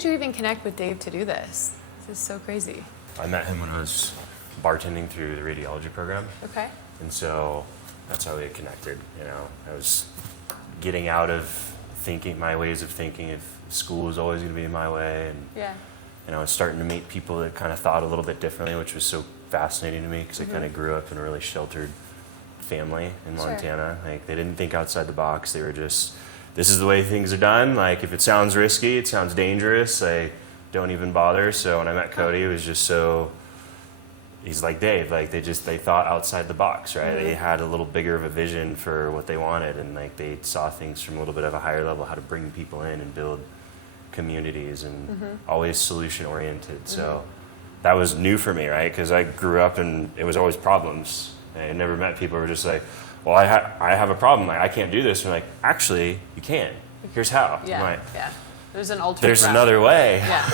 did you even connect with Dave to do this? This is so crazy. I met him when I was bartending through the radiology program. Okay. And so that's how we had connected. You know, I was getting out of thinking my ways of thinking if school was always going to be my way, and you know, I was starting to meet people that kind of thought a little bit differently, which was so fascinating to me because I kind of grew up in a really sheltered family in Montana. Like, they didn't think outside the box. They were just, this is the way things are done. Like, if it sounds risky, it sounds dangerous, I don't even bother. So when I met Cody, it was just so, he's like Dave, like they thought outside the box, right? They had a little bigger of a vision for what they wanted, and like they saw things from a little bit of a higher level, how to bring people in and build communities, and always solution oriented. So that was new for me, right? Because I grew up and it was always problems. I never met people who were just like, well, I have a problem, like I can't do this. And like, actually, you can. Here's how. Yeah, like, There's an alternate There's route. another way. Yeah.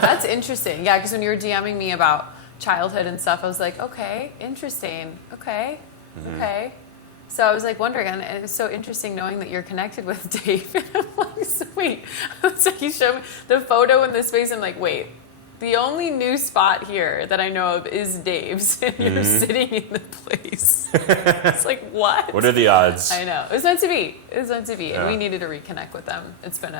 That's interesting. Yeah, because when you were DMing me about childhood and stuff, I was like, okay, interesting. Okay. So I was like wondering, and it was so interesting knowing that you're connected with Dave. And I'm like, sweet. So he showed me the photo in the space. I'm like, wait, the only new spot here that I know of is Dave's, and you're sitting in the place. It's like, what? What are the odds? I know. It was meant to be. It was meant to be. Yeah. And we needed to reconnect with them. It's been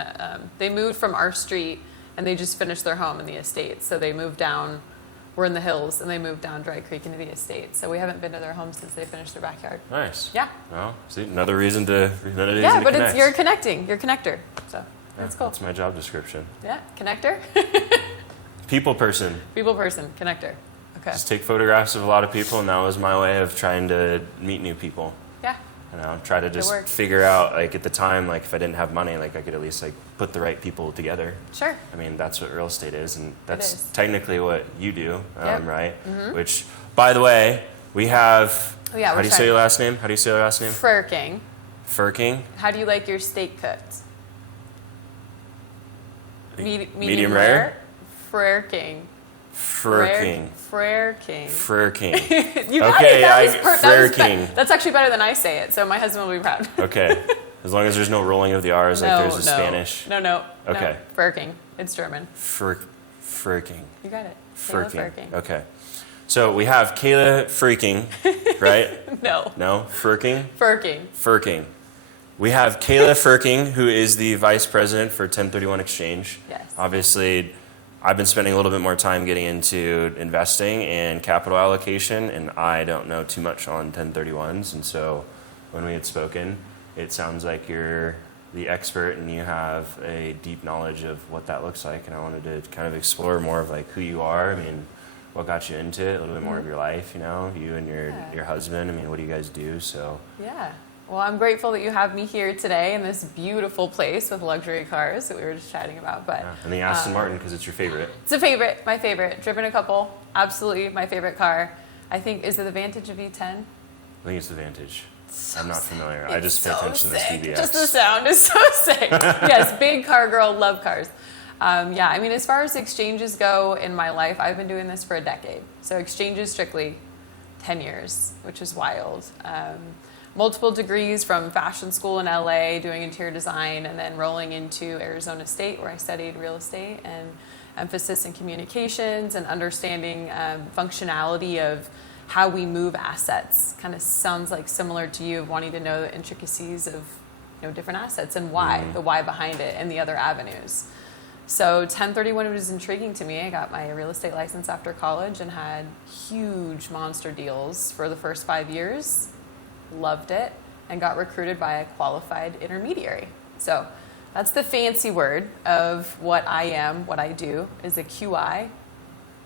they moved from our street, and they just finished their home in the estate. So they moved down. We're in the hills, and they moved down Dry Creek into the estate. So we haven't been to their home since they finished their backyard. Nice. Yeah. Well, see, another reason to Yeah, but connect. you're connecting. You're a connector. So that's cool. That's my job description. Yeah, connector. People person. People person, connector. Okay. Just take photographs of a lot of people, and that was my way of trying to meet new people. Yeah. You know, try to just figure out, like, at the time, like, if I didn't have money, like, I could at least, like, put the right people together. Sure. I mean, that's what real estate is, and that's technically what you do, right? Which, by the way, we have, how do you say your last name? How do you say your last name? Frerking. Frerking? How do you like your steak cooked? Medium rare? Frerking. Frerking. Frerking. Frerking. You got okay, it. Frerking. That's actually better than I say it, so my husband will be proud. Okay. As long as there's no rolling of the R's like there's a Spanish. No. Okay. No. Frerking. It's German. Frerking. You got it. Frerking. Okay. So we have Kayla Frerking, right? No. No? Frerking? Frerking. We have Kayla Frerking, who is the vice president for 1031 Exchange. Yes. Obviously, I've been spending a little bit more time getting into investing and capital allocation, and I don't know too much on 1031s. And so when we had spoken, it sounds like you're the expert and you have a deep knowledge of what that looks like. And I wanted to kind of explore more of like who you are. I mean, what got you into it, a little bit more of your life, you know, you and your husband. I mean, what do you guys do? So yeah. Well, I'm grateful that you have me here today in this beautiful place with luxury cars that we were just chatting about. But and the Aston Martin, because it's your favorite. It's a favorite, my favorite. Driven a couple, absolutely my favorite car. I think, is it the Vantage of V10? I think it's the Vantage. So I'm not sick. familiar. I just pay attention to this DBX. Just the sound is so sick. Yes, big car girl, love cars. Yeah, I mean, as far as exchanges go in my life, I've been doing this for a decade. So exchanges strictly 10 years, which is wild. Multiple degrees from fashion school in LA, doing interior design, and then rolling into Arizona State, where I studied real estate and emphasis in communications and understanding functionality of how we move assets. Kind of sounds like similar to you, of wanting to know the intricacies of different assets and why, the why behind it, and the other avenues. So 1031 was intriguing to me. I got my real estate license after college and had huge monster deals for the first 5 years. Loved it, and got recruited by a qualified intermediary. So that's the fancy word of what I am, what I do, is a QI,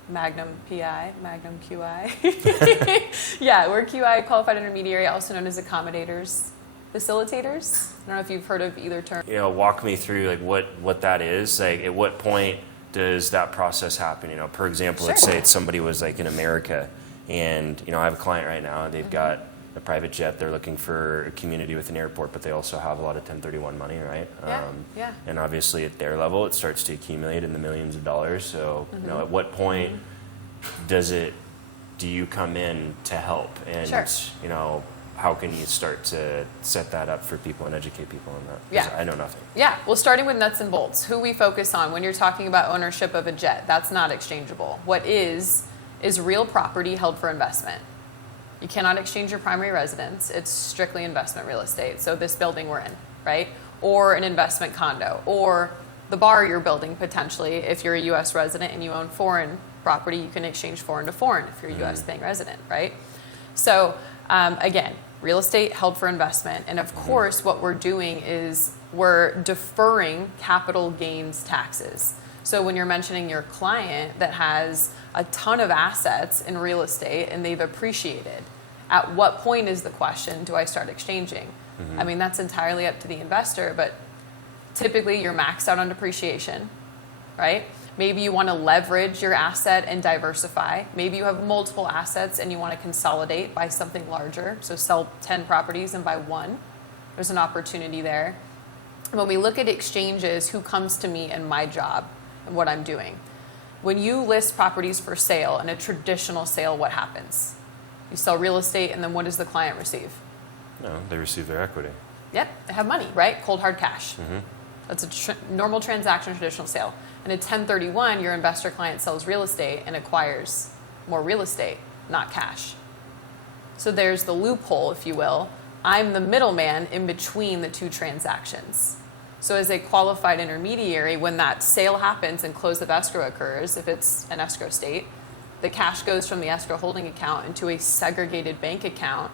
Magnum PI, Magnum QI. Yeah, we're QI, qualified intermediary, also known as accommodators, facilitators. I don't know if you've heard of either term. Walk me through like what that is. Like, at what point does that process happen? For example, let's say somebody was like in America, and I have a client right now. They've got a private jet. They're looking for a community with an airport, but they also have a lot of 1031 money, right? Yeah. And obviously at their level, it starts to accumulate in the millions of dollars. So, at what point do you come in to help? And, how can you start to set that up for people and educate people on that? Yeah. I know nothing. Yeah. Well, starting with nuts and bolts, who we focus on when you're talking about ownership of a jet, that's not exchangeable. What is real property held for investment. You cannot exchange your primary residence. It's strictly investment real estate. So this building we're in, right? Or an investment condo, or the bar you're building potentially. If you're a U.S. resident and you own foreign property, you can exchange foreign to foreign if you're a U.S. paying resident, right? So again, real estate held for investment. And of course, what we're doing is we're deferring capital gains taxes. So when you're mentioning your client that has a ton of assets in real estate and they've appreciated, at what point is the question, do I start exchanging? I mean, that's entirely up to the investor, but typically you're maxed out on depreciation, right? Maybe you want to leverage your asset and diversify. Maybe you have multiple assets and you want to consolidate, buy something larger. So sell 10 properties and buy one. There's an opportunity there. When we look at exchanges, who comes to me and my job and what I'm doing? When you list properties for sale in a traditional sale, what happens? You sell real estate and then what does the client receive? No, they receive their equity. Yep, they have money, right? Cold hard cash. That's a normal transaction, traditional sale. In a 1031, your investor client sells real estate and acquires more real estate, not cash. So there's the loophole, if you will. I'm the middleman in between the two transactions. So as a qualified intermediary, when that sale happens and close of escrow occurs, if it's an escrow state, the cash goes from the escrow holding account into a segregated bank account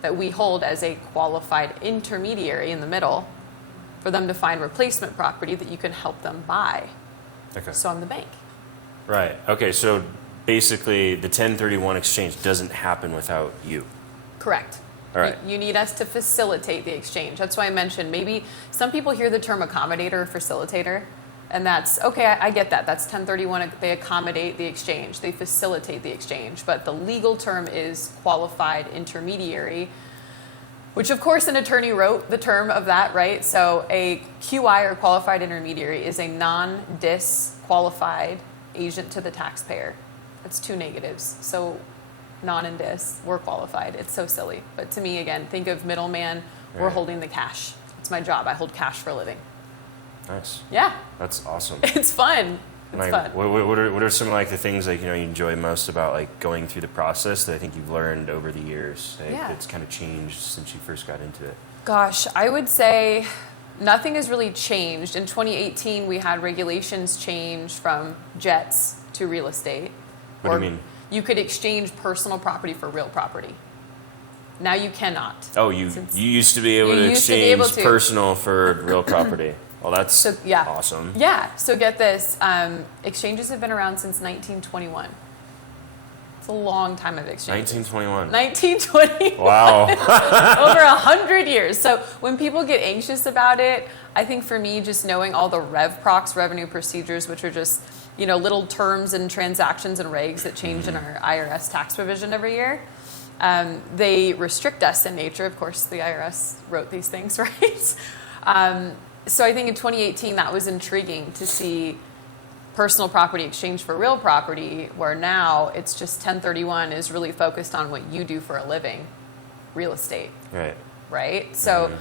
that we hold as a qualified intermediary in the middle for them to find replacement property that you can help them buy. Okay. So I'm the bank. Right. Okay, so basically the 1031 exchange doesn't happen without you. Correct. All right. You need us to facilitate the exchange. That's why I mentioned maybe some people hear the term accommodator or facilitator, and that's, okay, I get that. That's 1031. They accommodate the exchange. They facilitate the exchange. But the legal term is qualified intermediary, which of course an attorney wrote the term of that, right? So a QI or qualified intermediary is a non-disqualified agent to the taxpayer. That's two negatives. So non and dis, we're qualified. It's so silly. But to me, again, think of middleman. We're holding the cash. It's my job. I hold cash for a living. Nice. Yeah. That's awesome. It's fun. It's fun. What are some of like the things like you enjoy most about like going through the process that I think you've learned over the years that's kind of changed since you first got into it? Gosh, I would say nothing has really changed. In 2018, we had regulations change from jets to real estate. What do you mean? You could exchange personal property for real property. Now you cannot. Oh, you used to be able to exchange personal for real property. Well, that's awesome. Yeah. So get this. Exchanges have been around since 1921. It's a long time of exchanges. 1920. Wow. Over 100 years. So when people get anxious about it, I think for me, just knowing all the RevProcs, revenue procedures, which are just little terms and transactions and regs that change in our IRS tax provision every year, they restrict us in nature. Of course, the IRS wrote these things, right? So I think in 2018, that was intriguing to see personal property exchange for real property, where now it's just 1031 is really focused on what you do for a living, real estate. Right? So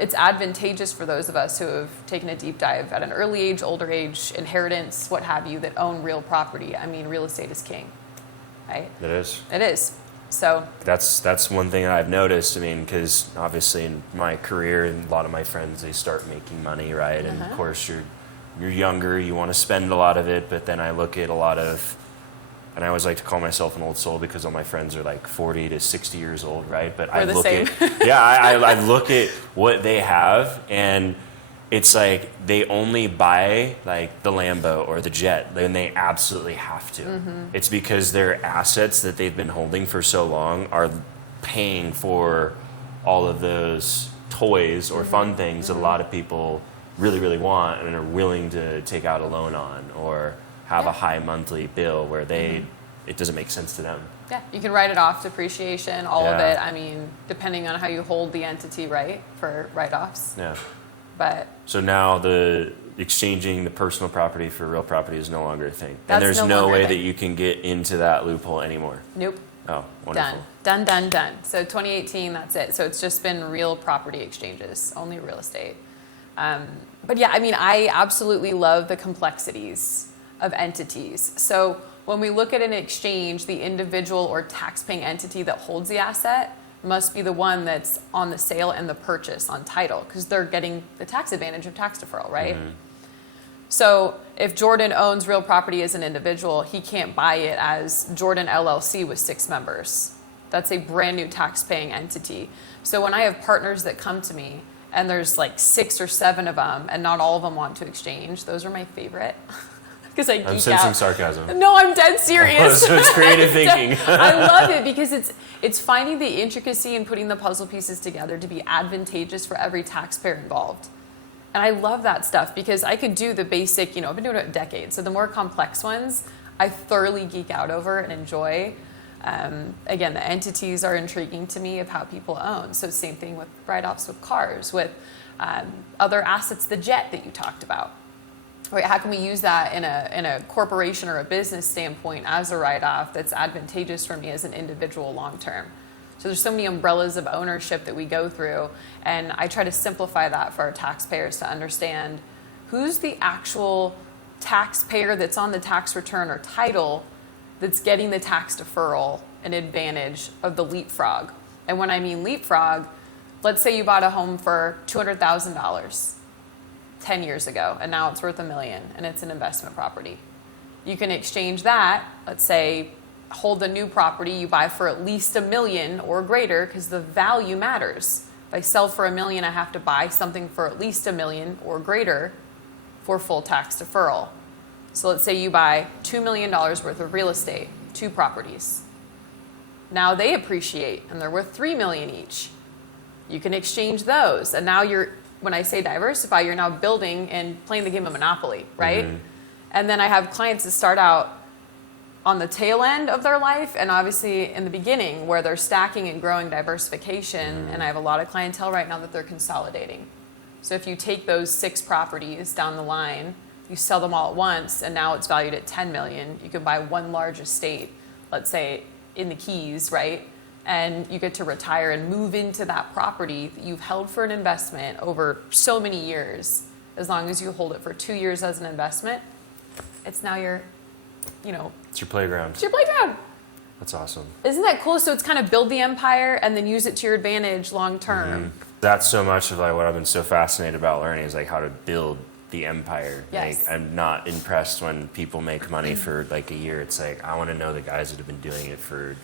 it's advantageous for those of us who have taken a deep dive at an early age, older age, inheritance, what have you, that own real property. I mean, real estate is king, right? It is. It is. So that's one thing I've noticed. I mean, because obviously in my career and a lot of my friends, they start making money, right? And of course you're younger, you want to spend a lot of it, but then I look at a lot of, and I always like to call myself an old soul because all my friends are like 40 to 60 years old, right? But I look at I look at what they have, and it's like they only buy like the Lambo or the jet when they absolutely have to. It's because their assets that they've been holding for so long are paying for all of those toys or fun things that a lot of people really, really want and are willing to take out a loan on or have a high monthly bill where it doesn't make sense to them. Yeah, you can write it off, depreciation, all of it. I mean, depending on how you hold the entity, right, for write-offs. Yeah. But so now the exchanging the personal property for real property is no longer a thing. That's and there's no no longer way a thing. that you can get into that loophole anymore. Nope. Oh, wonderful. Done. So 2018, that's it. So it's just been real property exchanges, only real estate. But yeah, I mean, I absolutely love the complexities of entities. So when we look at an exchange, the individual or tax-paying entity that holds the asset must be the one that's on the sale and the purchase on title, because they're getting the tax advantage of tax deferral, right? Mm-hmm. So if Jordan owns real property as an individual, he can't buy it as Jordan LLC with 6 members. That's a brand new tax-paying entity. So when I have partners that come to me and there's like 6 or 7 of them and not all of them want to exchange, those are my favorite. Because I geek out. I'm sensing sarcasm. No, I'm dead serious. So it's creative thinking. I love it because it's finding the intricacy and putting the puzzle pieces together to be advantageous for every taxpayer involved. And I love that stuff because I could do the basic, I've been doing it a decade. So the more complex ones, I thoroughly geek out over and enjoy. Again, the entities are intriguing to me of how people own. So same thing with write-offs with cars, with other assets, the jet that you talked about. Right? How can we use that in a corporation or a business standpoint as a write-off that's advantageous for me as an individual long-term? So there's so many umbrellas of ownership that we go through, and I try to simplify that for our taxpayers to understand who's the actual taxpayer that's on the tax return or title that's getting the tax deferral and advantage of the leapfrog. And when I mean leapfrog, let's say you bought a home for $200,000 10 years ago, and now it's worth $1 million, and it's an investment property. You can exchange that, let's say, hold a new property you buy for at least $1 million or greater, because the value matters. If I sell for $1 million, I have to buy something for at least $1 million or greater for full tax deferral. So let's say you buy $2 million worth of real estate, 2 properties. Now they appreciate and they're worth $3 million each. You can exchange those, and now when I say diversify, you're now building and playing the game of Monopoly, right? Mm-hmm. And then I have clients that start out on the tail end of their life, and obviously in the beginning where they're stacking and growing diversification. And I have a lot of clientele right now that they're consolidating. So if you take those 6 properties down the line, you sell them all at once, and now it's valued at $10 million. You can buy one large estate, let's say in the Keys, right? And you get to retire and move into that property that you've held for an investment over so many years. As long as you hold it for 2 years as an investment, it's now your, It's your playground. It's your playground. That's awesome. Isn't that cool? So it's kind of build the empire and then use it to your advantage long term. Mm-hmm. That's so much of like what I've been so fascinated about learning is like how to build the empire. Yes. Like I'm not impressed when people make money for like a year. It's like I want to know the guys that have been doing it for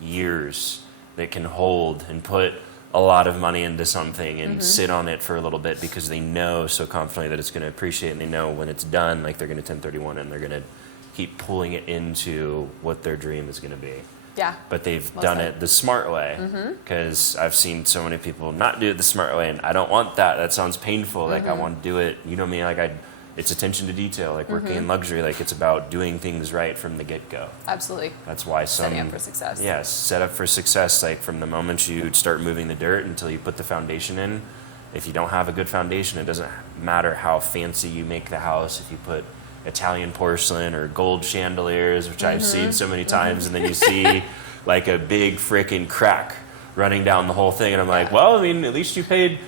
years that can hold and put a lot of money into something and sit on it for a little bit because they know so confidently that it's going to appreciate, and they know when it's done, like they're going to 1031 and they're going to keep pulling it into what their dream is going to be. Yeah. But they've done it the smart way, because I've seen so many people not do it the smart way, and I don't want that. That sounds painful. Like I want to do it, you know me, like it's attention to detail, like working in luxury, like it's about doing things right from the get-go. Absolutely. That's why setting up for success. Yes, set up for success, like from the moment you start moving the dirt until you put the foundation in. If you don't have a good foundation, it doesn't matter how fancy you make the house. If you put Italian porcelain or gold chandeliers, which I've seen so many times, and then you see like a big freaking crack running down the whole thing, and I'm like, well, I mean, at least you paid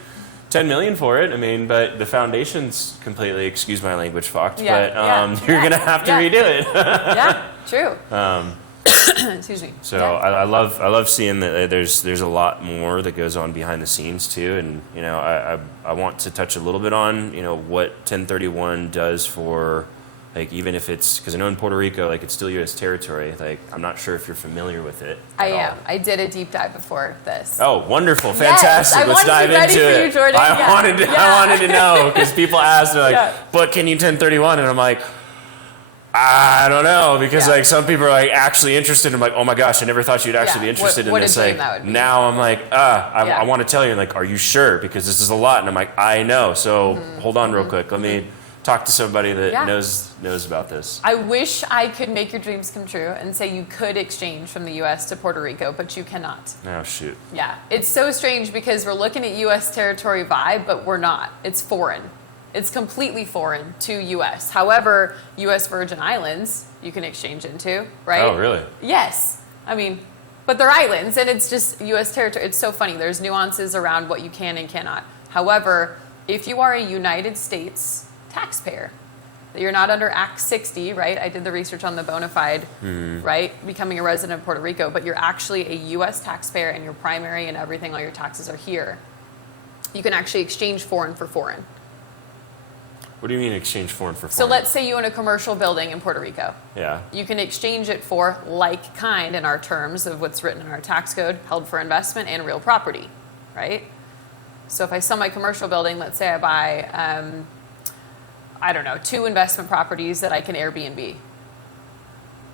$10 million for it. I mean, but the foundation's completely, excuse my language, fucked. But you're gonna have to redo it. Yeah, true. Excuse me. So I love seeing that there's a lot more that goes on behind the scenes too, and I want to touch a little bit on what 1031 does for. Like, even if it's, because I know in Puerto Rico, like, it's still U.S. territory. Like, I'm not sure if you're familiar with it. I am. I did a deep dive before this. Oh, wonderful. Fantastic. Yes, Let's dive into it. You, Jordan. I wanted to know, because people ask, they're like, but can you 1031? And I'm like, I don't know, because like some people are like actually interested. I'm like, oh my gosh, I never thought you'd actually be interested in this. Like now I'm like, I want to tell you. And like, are you sure? Because this is a lot. And I'm like, I know. So hold on real quick. Let me talk to somebody that knows about this. I wish I could make your dreams come true and say you could exchange from the U.S. to Puerto Rico, but you cannot. Oh, shoot. Yeah. It's so strange because we're looking at U.S. territory vibe, but we're not. It's foreign. It's completely foreign to U.S. However, U.S. Virgin Islands, you can exchange into, right? Oh, really? Yes. I mean, But they're islands, and it's just U.S. territory. It's so funny. There's nuances around what you can and cannot. However, if you are a United States taxpayer, you're not under Act 60, right? I did the research on the bona fide, right? Becoming a resident of Puerto Rico, but you're actually a U.S. taxpayer and your primary and everything, all your taxes are here. You can actually exchange foreign for foreign. What do you mean exchange foreign for foreign? So let's say you own a commercial building in Puerto Rico. Yeah. You can exchange it for like kind in our terms of what's written in our tax code, held for investment and real property, right? So if I sell my commercial building, let's say I buy, 2 investment properties that I can Airbnb.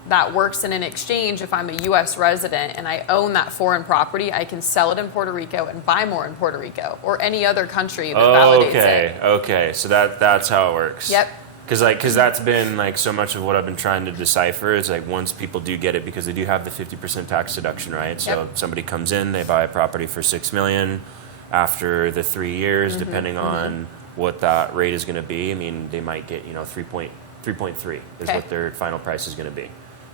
That works in an exchange. If I'm a U.S. resident and I own that foreign property, I can sell it in Puerto Rico and buy more in Puerto Rico or any other country that validates it. Okay. So that's how it works. Yep. Because that's been like so much of what I've been trying to decipher. It's like once people do get it, because they do have the 50% tax deduction, right? So somebody comes in, they buy a property for $6 million. After the 3 years, depending on what that rate is going to be, I mean, they might get 3.3 is what their final price is going to be.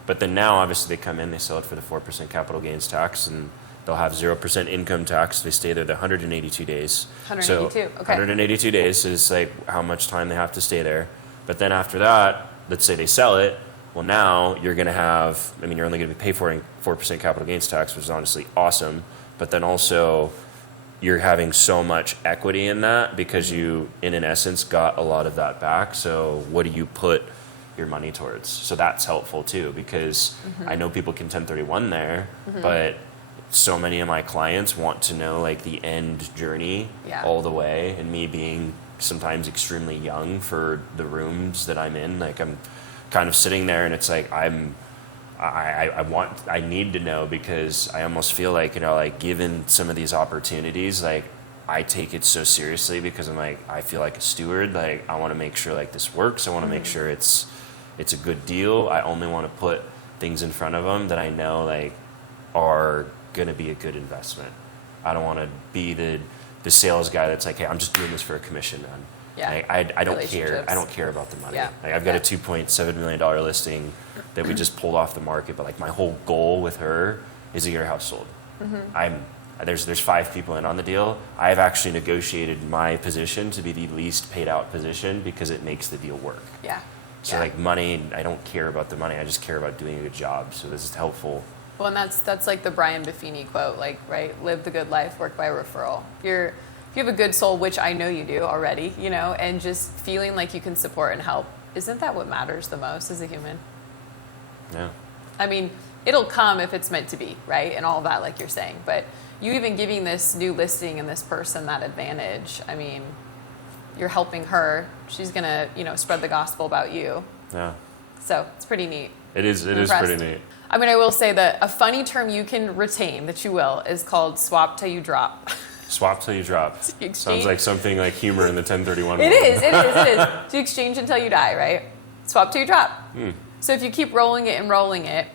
But then now, obviously, they come in, they sell it for the 4% capital gains tax, and they'll have 0% income tax. They stay there the 182 days. 182, so okay. 182 days is like how much time they have to stay there. But then after that, let's say they sell it. Well, now you're going to have, you're only going to be paid for 4% capital gains tax, which is honestly awesome. But then also, you're having so much equity in that because you, in essence, got a lot of that back. So what do you put your money towards? So that's helpful too, because I know people can 1031 there, but so many of my clients want to know like the end journey all the way. And me being sometimes extremely young for the rooms that I'm in, like I'm kind of sitting there and it's like I need to know, because I almost feel like, like given some of these opportunities, like I take it so seriously because I'm like, I feel like a steward. Like I want to make sure like this works. I want to make sure it's a good deal. I only want to put things in front of them that I know like are going to be a good investment. I don't want to be the sales guy that's like, hey, I'm just doing this for a commission, man. Yeah. Like, I don't care. I don't care about the money. Yeah. Like, I've got a $2.7 million listing that we just pulled off the market, but like my whole goal with her is to get her house sold. There's 5 people in on the deal. I've actually negotiated my position to be the least paid out position because it makes the deal work. Yeah. So like money, I don't care about the money. I just care about doing a good job. So this is helpful. Well, and that's like the Brian Buffini quote, like, right, live the good life, work by referral. If you have a good soul, which I know you do already, and just feeling like you can support and help, isn't that what matters the most as a human? Yeah. I mean, it'll come if it's meant to be, right? And all that, like you're saying. But you even giving this new listing and this person that advantage, I mean, you're helping her. She's going to, spread the gospel about you. Yeah. So it's pretty neat. It is pretty neat. I mean, I will say that a funny term you can retain, that you will, is called swap till you drop. Swap till you drop. Sounds like something like humor in the 1031 It is. To exchange until you die, right? Swap till you drop. So if you keep rolling it and rolling it,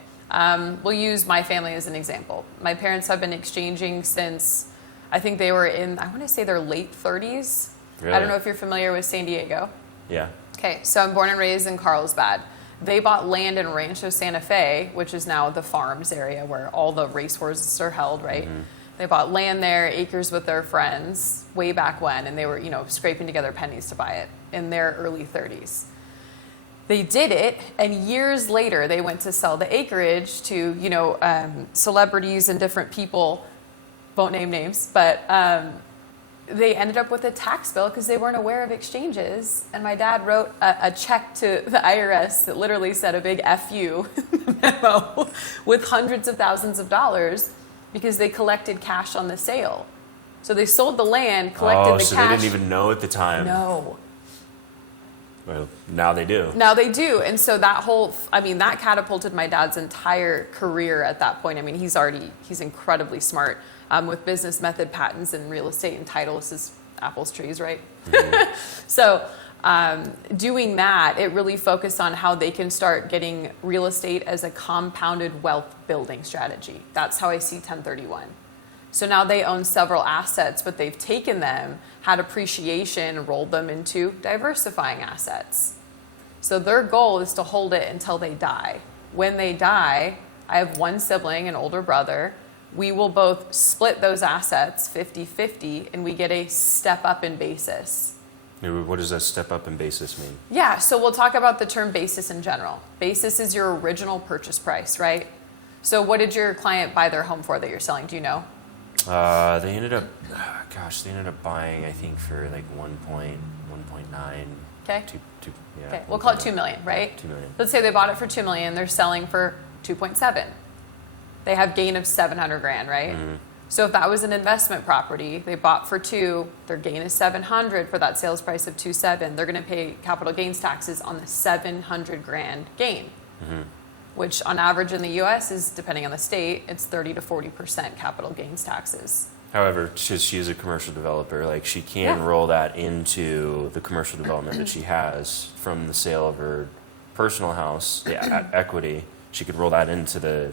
we'll use my family as an example. My parents have been exchanging since, I think they were in, I want to say their late 30s. Really? I don't know if you're familiar with San Diego. Yeah. Okay, so I'm born and raised in Carlsbad. They bought land in Rancho Santa Fe, which is now the farms area where all the racehorses are held, right? They bought land there, acres with their friends, way back when, and they were, scraping together pennies to buy it in their early 30s. They did it, and years later, they went to sell the acreage to, celebrities and different people, won't name names, but they ended up with a tax bill because they weren't aware of exchanges. And my dad wrote a check to the IRS that literally said a big FU memo with hundreds of thousands of dollars because they collected cash on the sale. So they sold the land, collected the cash. So they didn't even know at the time. No. Well, now they do. Now they do. And so that catapulted my dad's entire career at that point. I mean, he's incredibly smart with business method, patents, and real estate and title. This is apples, trees, right? So doing that, it really focused on how they can start getting real estate as a compounded wealth building strategy. That's how I see 1031. So now they own several assets, but they've taken them, had appreciation, rolled them into diversifying assets. So their goal is to hold it until they die. When they die, I have one sibling, an older brother. We will both split those assets 50-50, and we get a step up in basis. What does that step up in basis mean? Yeah, so we'll talk about the term basis in general. Basis is your original purchase price, right? So what did your client buy their home for that you're selling? Do you know? They ended up buying, I think, for like 1.9. Okay. Yeah. Okay, we'll call it $2 million, right? $2 million. Let's say they bought it for $2 million. They're selling for 2.7. They have gain of $700,000, right? Mm-hmm. So if that was an investment property, they bought for 2, their gain is $700 for that sales price of 2.7. They're going to pay capital gains taxes on the $700,000 gain, which on average in the U.S. is, depending on the state, it's 30 to 40% capital gains taxes. However, she is a commercial developer. Like, she can roll that into the commercial development that she has from the sale of her personal house, the equity. She could roll that into the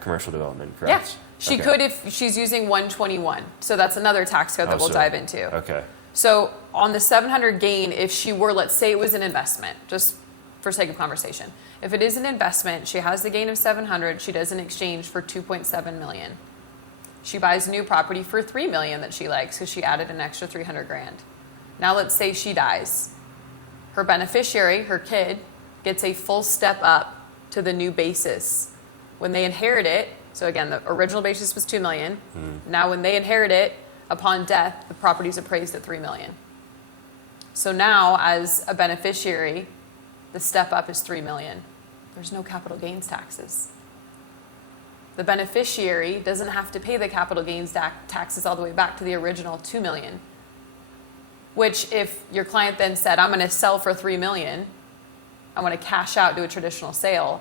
commercial development, correct? Yeah, she could if she's using 121. So that's another tax code that we'll dive into. Okay. So on the 700 gain, if she were, let's say it was an investment, just for sake of conversation. If it is an investment, she has the gain of 700, she does an exchange for 2.7 million. She buys a new property for 3 million that she likes because she added an extra 300,000. Now let's say she dies. Her beneficiary, her kid, gets a full step up to the new basis. When they inherit it, so again, the original basis was 2 million. Now when they inherit it, upon death, the property's appraised at 3 million. So now as a beneficiary, the step up is 3 million. There's no capital gains taxes. The beneficiary doesn't have to pay the capital gains taxes all the way back to the original 2 million. Which if your client then said, I'm going to sell for 3 million, I want to cash out, do a traditional sale,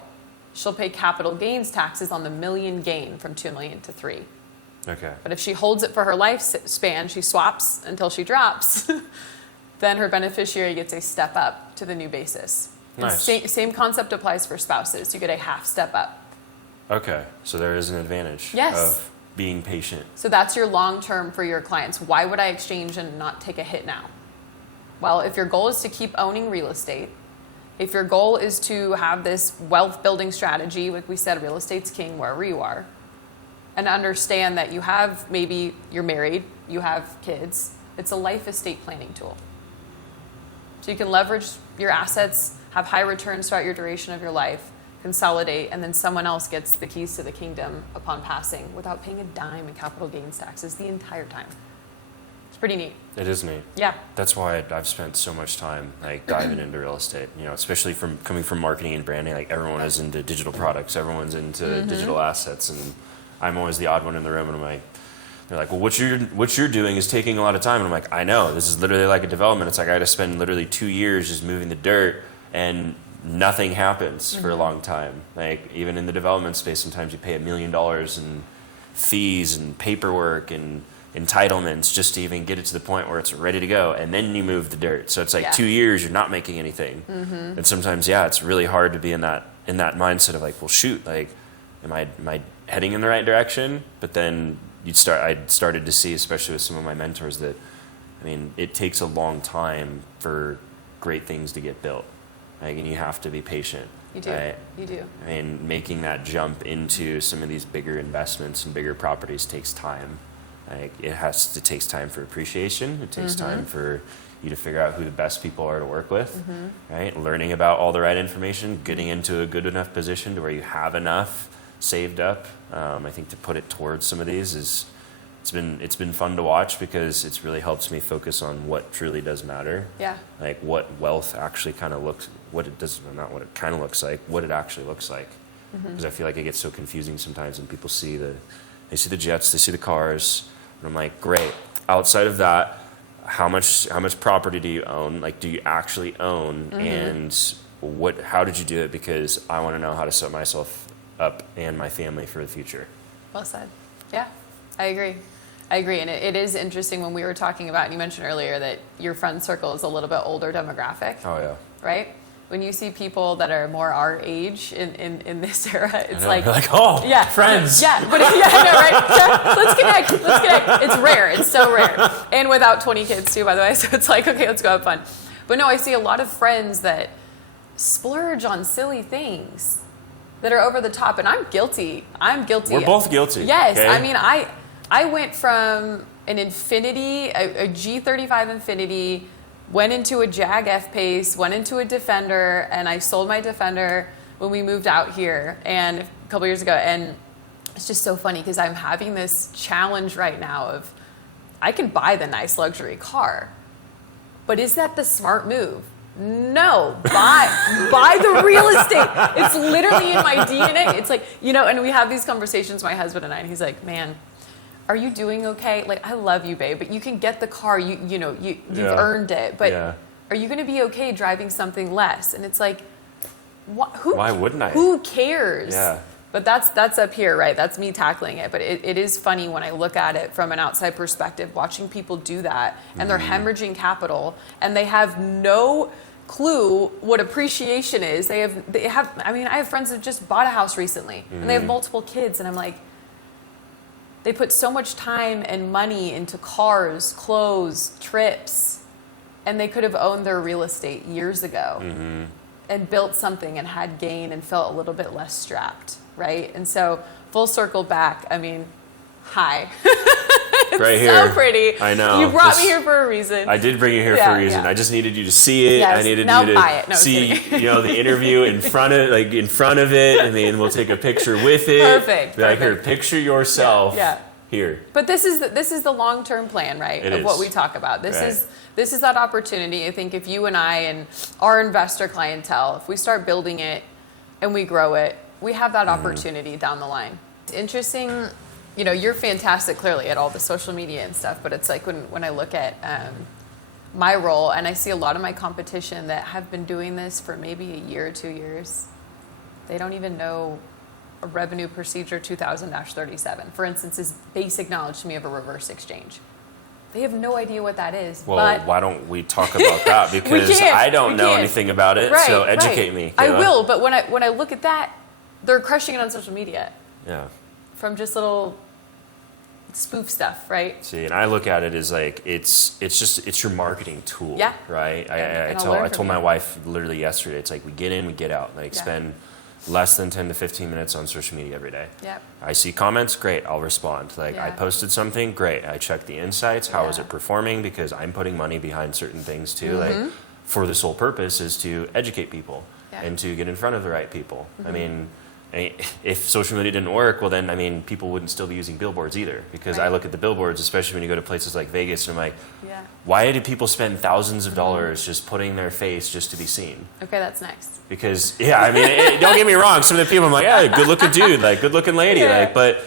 she'll pay capital gains taxes on the million gain from 2 million to 3. Okay. But if she holds it for her lifespan, she swaps until she drops, then her beneficiary gets a step up to the new basis. Nice. Same concept applies for spouses. You get a half step up. Okay, so there is an advantage of being patient. So that's your long term for your clients. Why would I exchange and not take a hit now? Well, if your goal is to keep owning real estate, if your goal is to have this wealth building strategy, like we said, real estate's king wherever you are, and understand that you have, maybe you're married, you have kids, it's a life estate planning tool. So you can leverage your assets, have high returns throughout your duration of your life, consolidate, and then someone else gets the keys to the kingdom upon passing without paying a dime in capital gains taxes the entire time. It's pretty neat. It is neat. Yeah. That's why I've spent so much time like diving into real estate. You know, especially from coming from marketing and branding. Like, everyone is into digital products, everyone's into digital assets, and I'm always the odd one in the room. And I'm like, they're like, well, what you're doing is taking a lot of time. And I'm like, I know. This is literally like a development. It's like I had to spend literally 2 years just moving the dirt, and nothing happens for a long time. Like, even in the development space, sometimes you pay $1 million in fees and paperwork and entitlements just to even get it to the point where it's ready to go, and then you move the dirt. So it's like 2 years you're not making anything. And sometimes it's really hard to be in that mindset of like, well, shoot, like, am I heading in the right direction? But then I started to see, especially with some of my mentors, that I mean, it takes a long time for great things to get built. Like, and you have to be patient. You do. Right? You do. I mean, making that jump into some of these bigger investments and bigger properties takes time. Like, it takes time for appreciation. It takes time for you to figure out who the best people are to work with, right? Learning about all the right information, getting into a good enough position to where you have enough saved up. I think to put it towards some of these it's been fun to watch, because it's really helps me focus on what truly does matter. Yeah. Like, what wealth actually kind of looks, what it does, not what it kind of looks like, what it actually looks like. Because I feel like it gets so confusing sometimes when people see the jets, they see the cars, and I'm like, great. Outside of that, how much property do you own? Like, do you actually own? And how did you do it? Because I want to know how to set myself up and my family for the future. Well said. Yeah, I agree. And it is interesting when we were talking about, and you mentioned earlier that your friend circle is a little bit older demographic. Oh, yeah. Right? When you see people that are more our age in this era, it's like, friends. Yeah, but I know, right? Yeah, let's connect. It's rare. It's so rare. And without 20 kids too, by the way. So it's like, okay, let's go have fun. But no, I see a lot of friends that splurge on silly things. that are over the top, and I'm guilty. We're both guilty. Yes, okay? I mean, I went from an Infiniti, a G35 Infiniti, went into a Jag F-Pace, went into a Defender, and I sold my Defender when we moved out here and a couple years ago. And it's just so funny because I'm having this challenge right now of I can buy the nice luxury car, but is that the smart move? No, buy the real estate. It's literally in my DNA. It's like, you know, and we have these conversations, my husband and I, and he's like, man, are you doing okay? Like, I love you, babe, but you can get the car, you've earned it. But are you going to be okay driving something less? And it's like, why wouldn't I? Who cares? Yeah. But that's up here, right? That's me tackling it. But it is funny when I look at it from an outside perspective, watching people do that, and they're hemorrhaging capital, and they have no clue what appreciation is. They have. I mean, I have friends that just bought a house recently, and they have multiple kids, and I'm like, they put so much time and money into cars, clothes, trips, and they could have owned their real estate years ago and built something and had gain and felt a little bit less strapped, right? And so full circle back, I mean, hi. It's right here. So pretty. I know. You brought me here for a reason. I did bring you here for a reason. I just needed you to see it. Yes. I needed now you to see, the interview in front of it, and then we'll take a picture with it. Perfect. Like, here, picture yourself. Yeah. Here. But this is the long-term plan, right? It of is. What we talk about. This is that opportunity. I think if you and I and our investor clientele, if we start building it and we grow it, we have that opportunity down the line. It's interesting, you're fantastic clearly at all the social media and stuff, but it's like when I look at my role and I see a lot of my competition that have been doing this for maybe a year or 2 years, they don't even know a revenue procedure 2000-37, for instance, is basic knowledge to me of a reverse exchange. They have no idea what that is. Well, but why don't we talk about that? Because I don't know anything about it, so educate me. I will, but when I look at that, they're crushing it on social media. Yeah. From just little spoof stuff, right? See, and I look at it as like it's your marketing tool. Yeah. Right. I told my wife literally yesterday. It's like we get in, we get out. Like spend less than 10 to 15 minutes on social media every day. Yep. I see comments, great, I'll respond. Like I posted something, great. I check the insights, how is it performing? Because I'm putting money behind certain things too. Like for the sole purpose is to educate people and to get in front of the right people. I mean, if social media didn't work, well then, people wouldn't still be using billboards either. Because I look at the billboards, especially when you go to places like Vegas, and I'm like, why do people spend thousands of dollars just putting their face just to be seen? Okay, that's next. Because, don't get me wrong, some of the people I'm like, good looking dude, like good looking lady, but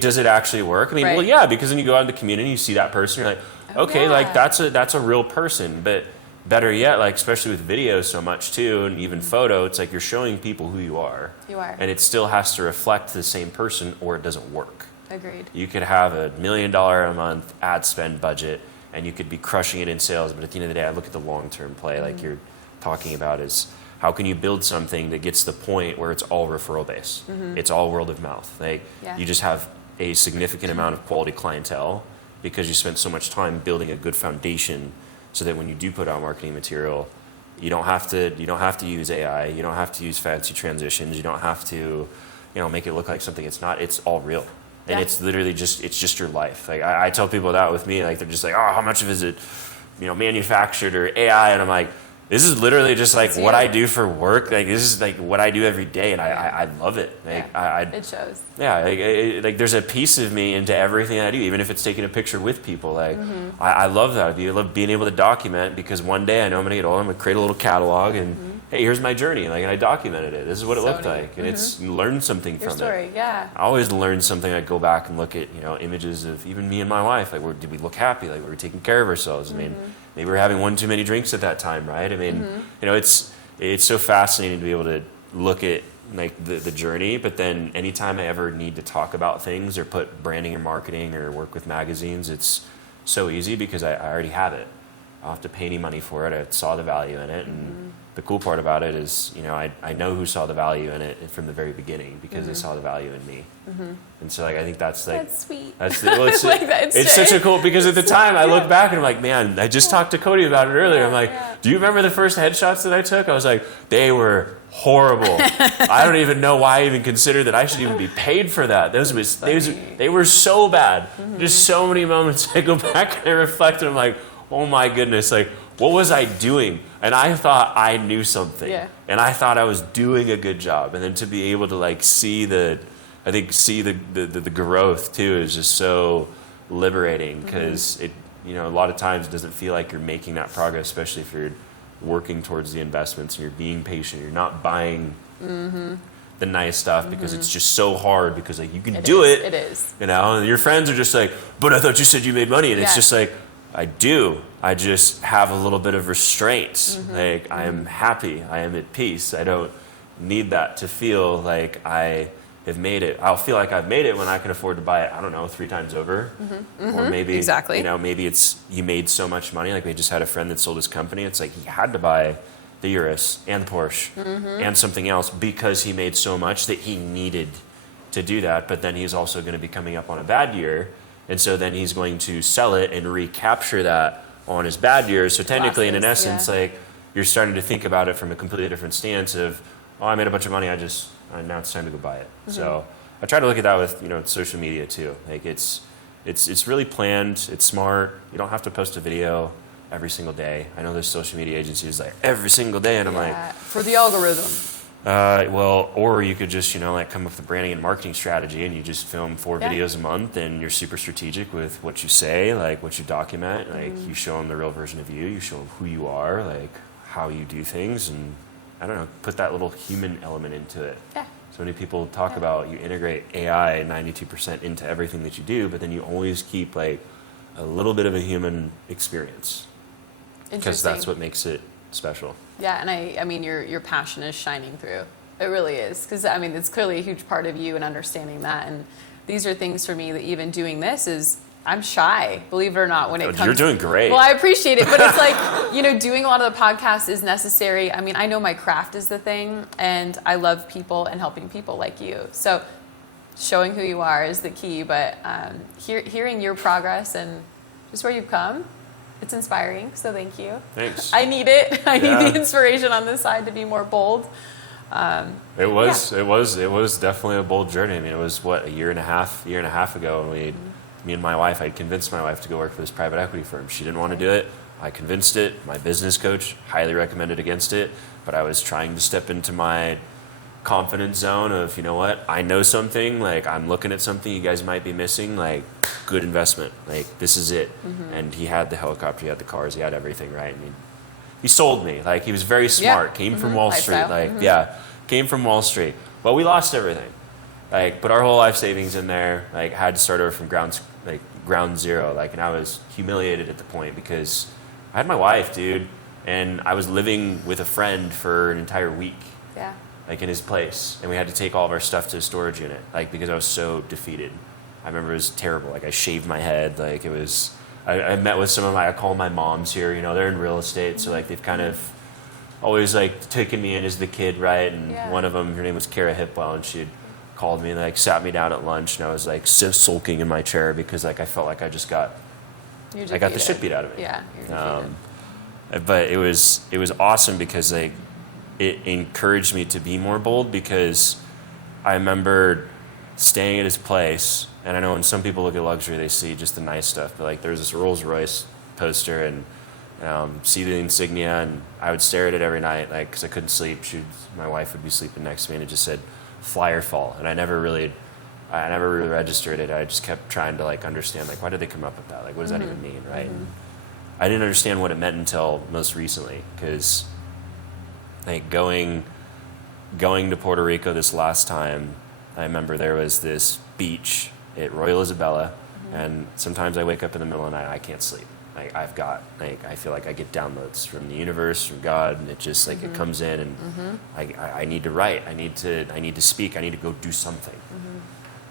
does it actually work? Well, yeah, because when you go out in the community, you see that person, you're like, okay, like that's a real person. But better yet, like especially with video so much too, and even photo, it's like you're showing people who you are. You are. And it still has to reflect the same person or it doesn't work. Agreed. You could have $1 million a month ad spend budget and you could be crushing it in sales, but at the end of the day, I look at the long-term play like you're talking about is how can you build something that gets to the point where it's all referral based? It's all word of mouth. Like you just have a significant amount of quality clientele because you spent so much time building a good foundation so that when you do put out marketing material, you don't have to use AI, you don't have to use fancy transitions, you don't have to, make it look like something it's not. It's all real. And it's literally just your life. Like I tell people that with me, like they're just like, oh, how much of it is it, manufactured or AI? And I'm like, this is literally just like what I do for work. Like this is like what I do every day, and I love it. Like it shows. Yeah, like there's a piece of me into everything I do, even if it's taking a picture with people. Like I love that. I love being able to document because one day I know I'm gonna get old. I'm gonna create a little catalog and hey, here's my journey. Like and I documented it. This is what it looked like, and it's learned something Your from story, it. Yeah. I always learn something. I go back and look at images of even me and my wife. Like did we look happy? Like were we taking care of ourselves? Maybe we're having one too many drinks at that time, right? It's so fascinating to be able to look at like the journey, but then anytime I ever need to talk about things or put branding or marketing or work with magazines, it's so easy because I already have it. I don't have to pay any money for it. I saw the value in it, and the cool part about it is, I know who saw the value in it from the very beginning because they saw the value in me. And so, like, I think that's like that's sweet. It's such a cool because at the time I look back and I'm like, man, I just talked to Cody about it earlier. I'm like, do you remember the first headshots that I took? I was like, they were horrible. I don't even know why I even considered that I should even be paid for that. They were so bad. Just so many moments I go back and I reflect and I'm like, oh my goodness, like what was I doing? And I thought I knew something. Yeah. And I thought I was doing a good job. And then to be able to like see the growth too is just so liberating, because it, you know, a lot of times it doesn't feel like you're making that progress, especially if you're working towards the investments and you're being patient. You're not buying the nice stuff because it's just so hard, because like you can do it. It is. You know, and your friends are just like, but I thought you said you made money. And it's just like, I do. I just have a little bit of restraints. Like I am happy. I am at peace. I don't need that to feel like I have made it. I'll feel like I've made it when I can afford to buy it, I don't know, 3 times over. Or maybe, you know, maybe it's he made so much money. Like we just had a friend that sold his company. It's like he had to buy the Urus and the Porsche and something else because he made so much that he needed to do that. But then he's also going to be coming up on a bad year. And so then he's going to sell it and recapture that on his bad years. So technically, in essence, like you're starting to think about it from a completely different stance of, oh, I made a bunch of money. Now it's time to go buy it. So I try to look at that with, you know, social media too. Like it's really planned. It's smart. You don't have to post a video every single day. I know there's social media agencies like every single day, and I'm like, for the algorithm. Well, or you could just, you know, like come up with a branding and marketing strategy, and you just film 4 videos a month, and you're super strategic with what you say, like what you document, like you show them the real version of you, you show them who you are, like how you do things, and I don't know, put that little human element into it. Yeah. So many people talk about you integrate AI 92% into everything that you do, but then you always keep like a little bit of a human experience. Because that's what makes it special. Yeah, and I mean, your passion is shining through. It really is. Because, I mean, it's clearly a huge part of you and understanding that. And these are things for me that even doing this is, I'm shy, believe it or not, when it comes. You're doing great. Well, I appreciate it. But it's like, you know, doing a lot of the podcasts is necessary. I mean, I know my craft is the thing. And I love people and helping people like you. So showing who you are is the key. But hearing your progress and just where you've come, it's inspiring, so thank you. Thanks. I need it. I need the inspiration on this side to be more bold. It was definitely a bold journey. I mean, it was a year and a half ago, and me and my wife, I convinced my wife to go work for this private equity firm. She didn't want to do it. I convinced it. My business coach highly recommended against it, but I was trying to step into my confidence zone of, you know what, I know something, like I'm looking at something you guys might be missing, like good investment, like this is it. And he had the helicopter, he had the cars, he had everything, right? I mean, he sold me, like he was very smart, came from Wall Street, came from Wall Street, but we lost everything, like put our whole life savings in there, like had to start over from ground zero, like, and I was humiliated at the point because I had my wife, dude, and I was living with a friend for an entire week. Yeah. Like in his place, and we had to take all of our stuff to a storage unit, like because I was so defeated. I remember it was terrible. Like I shaved my head. Like it was. I met with I call my moms here. You know, they're in real estate, so like they've kind of always like taken me in as the kid, right? And one of them, her name was Kara Hipwell, and she had called me and like sat me down at lunch, and I was like sulking in my chair because like I felt like I just got the shit beat out of me. Yeah, you're defeated. But it was awesome because like. It encouraged me to be more bold, because I remember staying at his place, and I know when some people look at luxury, they see just the nice stuff, but like there's this Rolls Royce poster and see the insignia, and I would stare at it every night, like because I couldn't sleep. My wife would be sleeping next to me, and it just said "fly or fall," and I never really registered it. I just kept trying to like understand, like why did they come up with that? Like what does that even mean, right? I didn't understand what it meant until most recently, because. Like going to Puerto Rico this last time, I remember there was this beach at Royal Isabella, and sometimes I wake up in the middle of the night, I can't sleep. Like I feel like I get downloads from the universe, from God, and it just like it comes in, and I need to write, I need to speak, I need to go do something.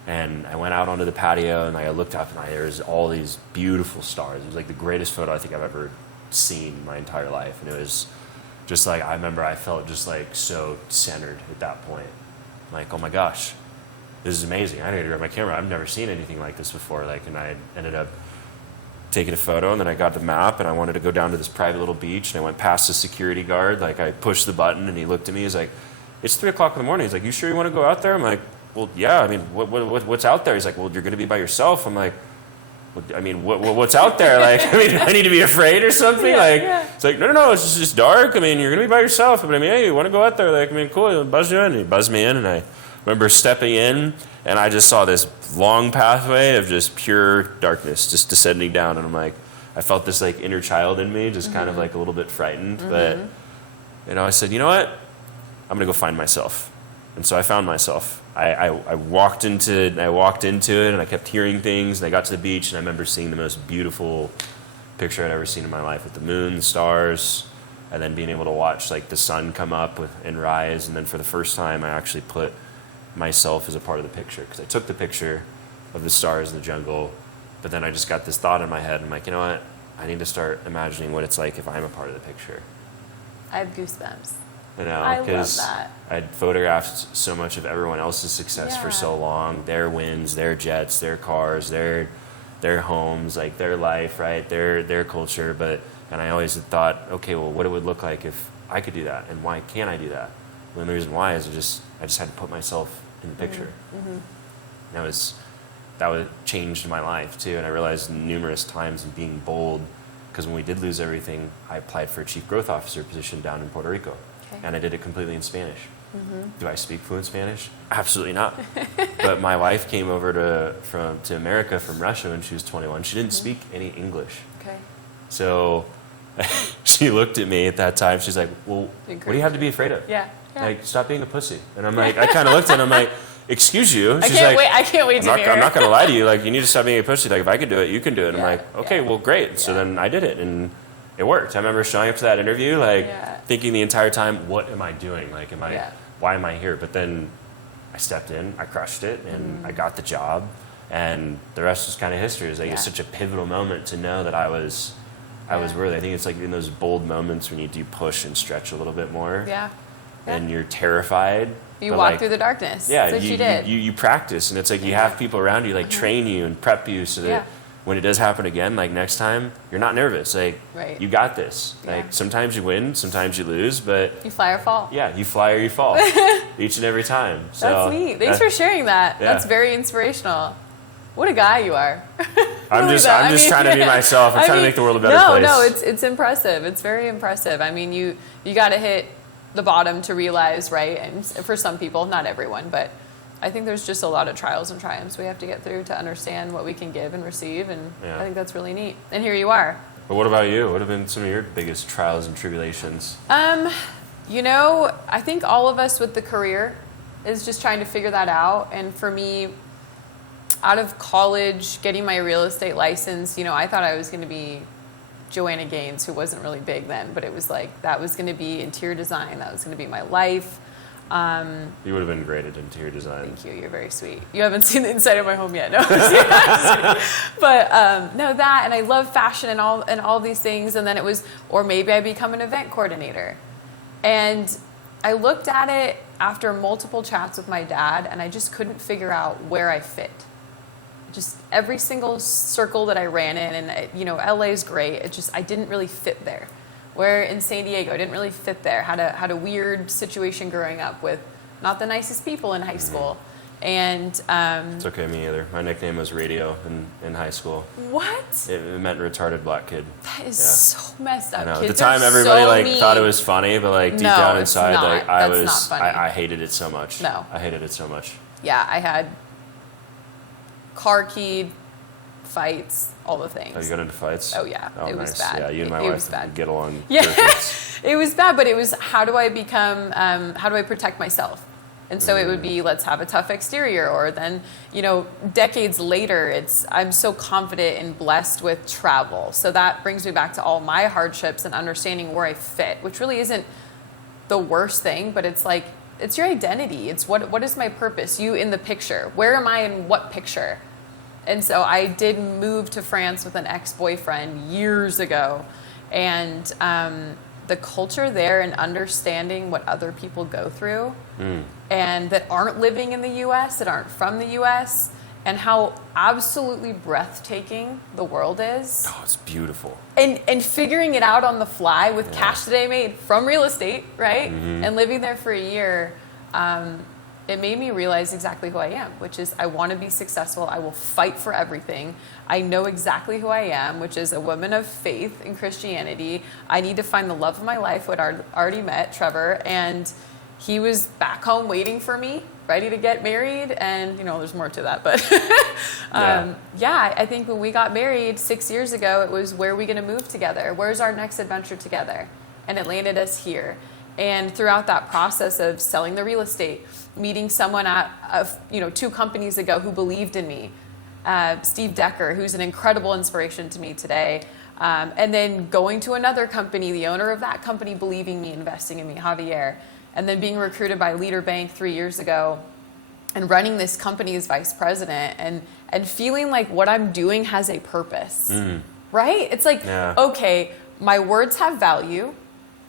And I went out onto the patio, and I looked up, and there was all these beautiful stars. It was like the greatest photo I think I've ever seen in my entire life, and it was. Just like, I remember I felt just like so centered at that point. Like, oh my gosh, this is amazing. I need to grab my camera. I've never seen anything like this before. Like, and I ended up taking a photo, and then I got the map, and I wanted to go down to this private little beach, and I went past the security guard. Like I pushed the button, and he looked at me. He's like, it's 3 o'clock in the morning. He's like, you sure you want to go out there? I'm like, well, yeah. I mean, what's out there? He's like, well, you're going to be by yourself. I'm like, well, I mean, what's out there? Like, I mean, I need to be afraid or something? It's like, no, it's just dark. I mean, you're going to be by yourself. But I mean, hey, you want to go out there? Like, I mean, cool, buzz you in. And he buzzed me in, and I remember stepping in, and I just saw this long pathway of just pure darkness just descending down. And I'm like, I felt this like inner child in me, just kind of like a little bit frightened. But, I said, you know what? I'm going to go find myself. And so I found myself. I walked into it, and I kept hearing things, and I got to the beach, and I remember seeing the most beautiful picture I'd ever seen in my life, with the moon, the stars, and then being able to watch like the sun come up and rise. And then for the first time, I actually put myself as a part of the picture, because I took the picture of the stars in the jungle, but then I just got this thought in my head. I'm like, you know what? I need to start imagining what it's like if I'm a part of the picture. I have goosebumps. Because I'd photographed so much of everyone else's success for so long, their wins, their jets, their cars, their homes, like their life, right, their culture. And I always had thought, okay, well, what it would look like if I could do that, and why can't I do that? Well, the reason why is I just had to put myself in the picture. And that would changed my life too. And I realized numerous times in being bold, because when we did lose everything, I applied for a chief growth officer position down in Puerto Rico. And I did it completely in Spanish. Do I speak fluent Spanish? Absolutely not. But my wife came over to America from Russia when she was 21. She didn't speak any English. So she looked at me at that time. She's like, well, what do you have to be afraid of? Like, stop being a pussy. And I'm like, I kind of looked at her, and I'm like, excuse you. She's I can't wait to hear. I'm not going to lie to you. Like, you need to stop being a pussy. Like, if I could do it, you can do it. And I'm like, okay, well, great. So then I did it, and it worked. I remember showing up to that interview, thinking the entire time, what am I doing? Like, why am I here? But then I stepped in, I crushed it, and I got the job, and the rest is kind of history. It's like it's such a pivotal moment to know that I was worthy. I think it's like in those bold moments when you do push and stretch a little bit more, and you're terrified. You walk through the darkness. Yeah, that's what you did. You practice, and it's like you have people around you, like train you and prep you so that when it does happen again, like next time, you're not nervous. Like, you got this. Like, sometimes you win, sometimes you lose, but you fly or fall. Yeah, you fly or you fall each and every time. So that's neat. Thanks for sharing that. That's very inspirational. What a guy you are. I'm just trying to be myself. I'm trying to make the world a better place. No, it's impressive. It's very impressive. I mean, you got to hit the bottom to realize, right? And for some people, not everyone, but I think there's just a lot of trials and triumphs we have to get through to understand what we can give and receive, and I think that's really neat. And here you are. But what about you? What have been some of your biggest trials and tribulations? I think all of us with the career is just trying to figure that out. And for me, out of college, getting my real estate license, I thought I was going to be Joanna Gaines, who wasn't really big then, but it was like that was going to be interior design. That was going to be my life. You would have been great at interior design. Thank you. You're very sweet. You haven't seen the inside of my home yet, no. But no, that, and I love fashion and all these things. And then it was, or maybe I become an event coordinator. And I looked at it after multiple chats with my dad, and I just couldn't figure out where I fit. Just every single circle that I ran in, and LA is great. I didn't really fit there. Where in San Diego, I didn't really fit there. Had a weird situation growing up with not the nicest people in high school. And it's okay, me either. My nickname was Radio in high school. What? It meant retarded black kid. That is so messed up. I know. Kids At the time, everybody thought it was funny, but deep down inside, I hated it so much. No, I hated it so much. Yeah, I had car keyed fights, all the things. Oh, you got into fights? Oh yeah, it was bad. Yeah, you and my wife get along. Yeah, it was bad, but it was how do I protect myself? And so it would be, let's have a tough exterior, or then, decades later, I'm so confident and blessed with travel. So that brings me back to all my hardships and understanding where I fit, which really isn't the worst thing, but it's like, it's your identity. It's what is my purpose? You in the picture. Where am I in what picture? And so I did move to France with an ex-boyfriend years ago. And the culture there and understanding what other people go through and that aren't living in the U.S., that aren't from the U.S., and how absolutely breathtaking the world is. Oh, it's beautiful. And figuring it out on the fly with cash that I made from real estate, right? And living there for a year, it made me realize exactly who I am, which is I want to be successful. I will fight for everything. I know exactly who I am, which is a woman of faith in Christianity. I need to find the love of my life, who I'd already met, Trevor, and he was back home waiting for me, ready to get married. And, there's more to that, but I think when we got married 6 years ago, it was, where are we going to move together? Where's our next adventure together? And it landed us here. And throughout that process of selling the real estate, meeting someone at 2 companies ago who believed in me, Steve Decker, who's an incredible inspiration to me today, and then going to another company, the owner of that company believing me, investing in me, Javier, and then being recruited by Leader Bank 3 years ago and running this company as vice president and feeling like what I'm doing has a purpose, right? It's like, okay, my words have value,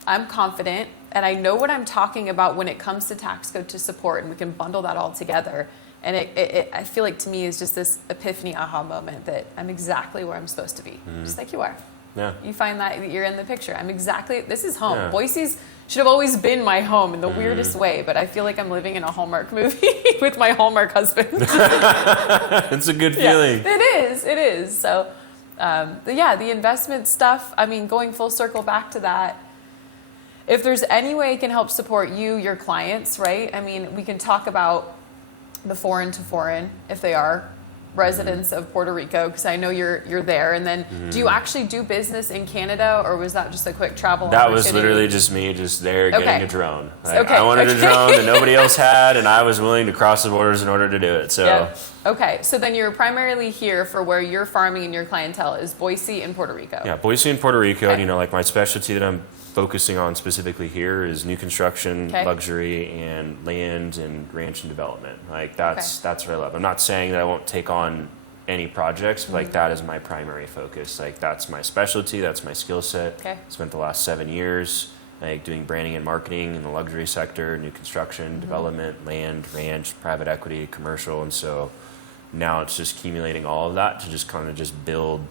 I'm confident, and I know what I'm talking about when it comes to tax code to support, and we can bundle that all together. And I feel like, to me, is just this epiphany aha moment that I'm exactly where I'm supposed to be, just like you are. Yeah. You find that you're in the picture. This is home. Yeah. Boise's should have always been my home in the weirdest way, but I feel like I'm living in a Hallmark movie with my Hallmark husband. It's a good feeling. Yeah, it is. So, the investment stuff, going full circle back to that, if there's any way it can help support you, your clients, right? We can talk about the foreign to foreign, if they are residents of Puerto Rico, because I know you're there. And then do you actually do business in Canada, or was that just a quick travel That opportunity? was literally just me just there getting a drone. I wanted a drone that nobody else had, and I was willing to cross the borders in order to do it. So. Yep. Okay, so then you're primarily here for where you're farming and your clientele is Boise and Puerto Rico. Yeah, Boise and Puerto Rico. Okay. And my specialty that I'm focusing on specifically here is new construction, luxury, and land and ranch and development. That's what I love. I'm not saying that I won't take on any projects, but that is my primary focus. That's my specialty. That's my skill set. Okay. Spent the last 7 years doing branding and marketing in the luxury sector, new construction, development, land, ranch, private equity, commercial, and so now it's just accumulating all of that to just kind of just build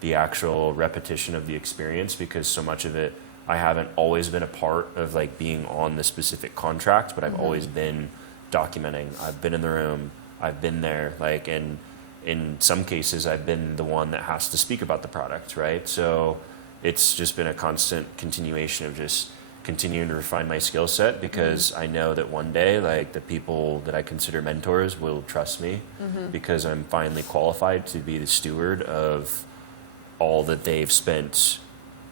the actual repetition of the experience, because so much of it, I haven't always been a part of being on the specific contract, but I've always been documenting. I've been in the room, I've been there, and in some cases I've been the one that has to speak about the product, right? So it's just been a constant continuation of just continuing to refine my skill set, because I know that one day the people that I consider mentors will trust me, because I'm finally qualified to be the steward of all that they've spent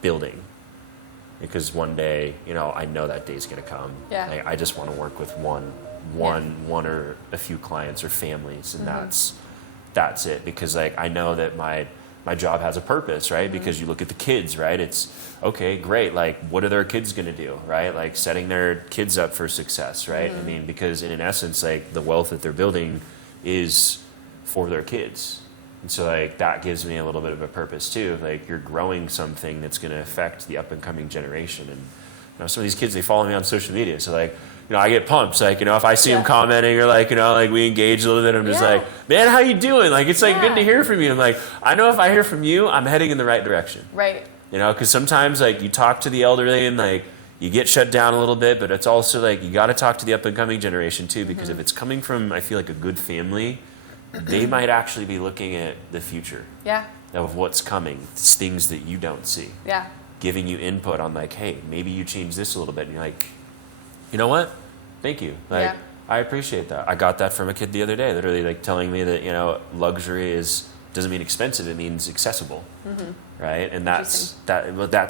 building. Because one day, I know that day's going to come. Yeah. I just want to work with one or a few clients or families, and that's it. Because I know that my job has a purpose, right? Because you look at the kids, right? It's okay, great. What are their kids going to do, right? Setting their kids up for success, right? Because in essence, the wealth that they're building is for their kids. And so that gives me a little bit of a purpose too. You're growing something that's going to affect the up and coming generation. And some of these kids, they follow me on social media. So I get pumped. If I see them commenting or we engage a little bit, I'm just man, how you doing? It's good to hear from you. I'm I know if I hear from you, I'm heading in the right direction. Right. Because sometimes you talk to the elderly and you get shut down a little bit, but it's also you got to talk to the up and coming generation too, because if it's coming from, I feel a good family, they might actually be looking at the future of what's coming, things that you don't see. Yeah. Giving you input on hey, maybe you change this a little bit. And you're you know what? Thank you. I appreciate that. I got that from a kid the other day, literally telling me that, luxury doesn't mean expensive, it means accessible. Right? And that's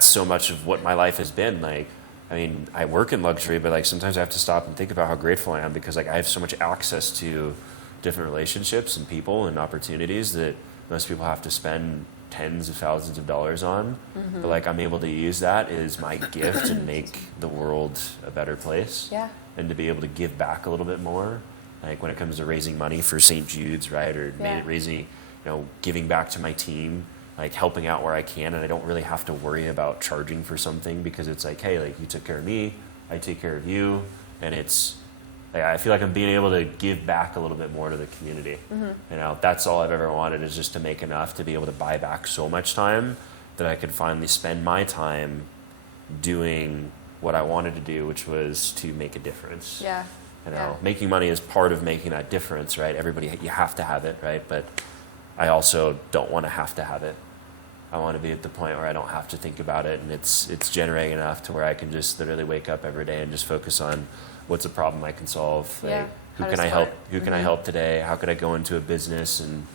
so much of what my life has been. I work in luxury, but sometimes I have to stop and think about how grateful I am, because I have so much access to different relationships and people and opportunities that most people have to spend tens of thousands of dollars on. But I'm able to use that as my gift and make the world a better place. Yeah. And to be able to give back a little bit more, when it comes to raising money for St. Jude's, right? Or raising, giving back to my team, helping out where I can, and I don't really have to worry about charging for something, because it's hey, you took care of me, I take care of you, and it's I feel I'm being able to give back a little bit more to the community. That's all I've ever wanted, is just to make enough to be able to buy back so much time that I could finally spend my time doing what I wanted to do, which was to make a difference. Yeah. You know, making money is part of making that difference, right? Everybody, you have to have it, right? But I also don't want to have it. I want to be at the point where I don't have to think about it, and it's generating enough to where I can just literally wake up every day and just focus on what's a problem I can solve. Like, who can I help? Who can I help today? How could I go into a business and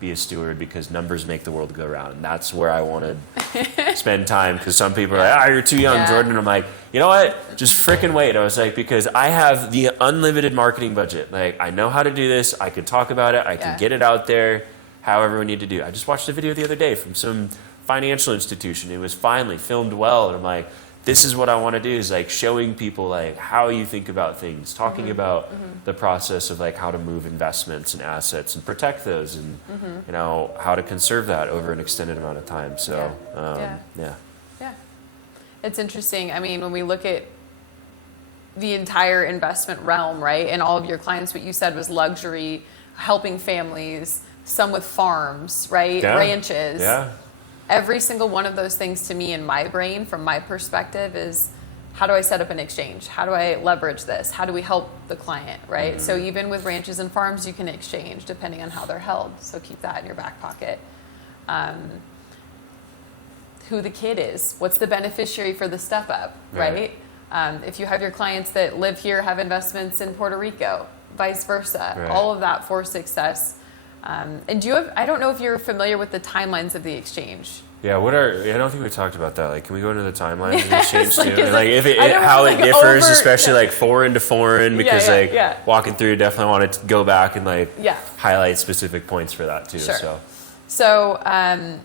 be a steward, because numbers make the world go round. And that's where I want to spend time, because some people are like, you're too young, Jordan. And I'm like, you know what? Just freaking wait. I was like, because I have the unlimited marketing budget. Like, I know how to do this. I could talk about it. I can get it out there however we need to do. I just watched a video the other day from some financial institution. It was finally filmed well. And I'm like, this is what I want to do, is like showing people like how you think about things, talking about the process of like how to move investments and assets and protect those, and you know, how to conserve that over an extended amount of time. So yeah. It's interesting. I mean, when we look at the entire investment realm, right, and all of your clients, what you said was luxury, helping families, some with farms, right, ranches. Every single one of those things, to me, in my brain, from my perspective, is how do I set up an exchange? How do I leverage this? How do we help the client, right? So even with ranches and farms, you can exchange depending on how they're held. So keep that in your back pocket. Who the kid is, what's the beneficiary for the step up, right? If you have your clients that live here, have investments in Puerto Rico, vice versa, all of that for success. And do you have, I don't know if you're familiar with the timelines of the exchange. Yeah, I don't think we talked about that. Like, can we go into the timelines of the exchange too? Like, if how it differs, especially like foreign to foreign, because walking through, definitely want to go back and like highlight specific points for that too. So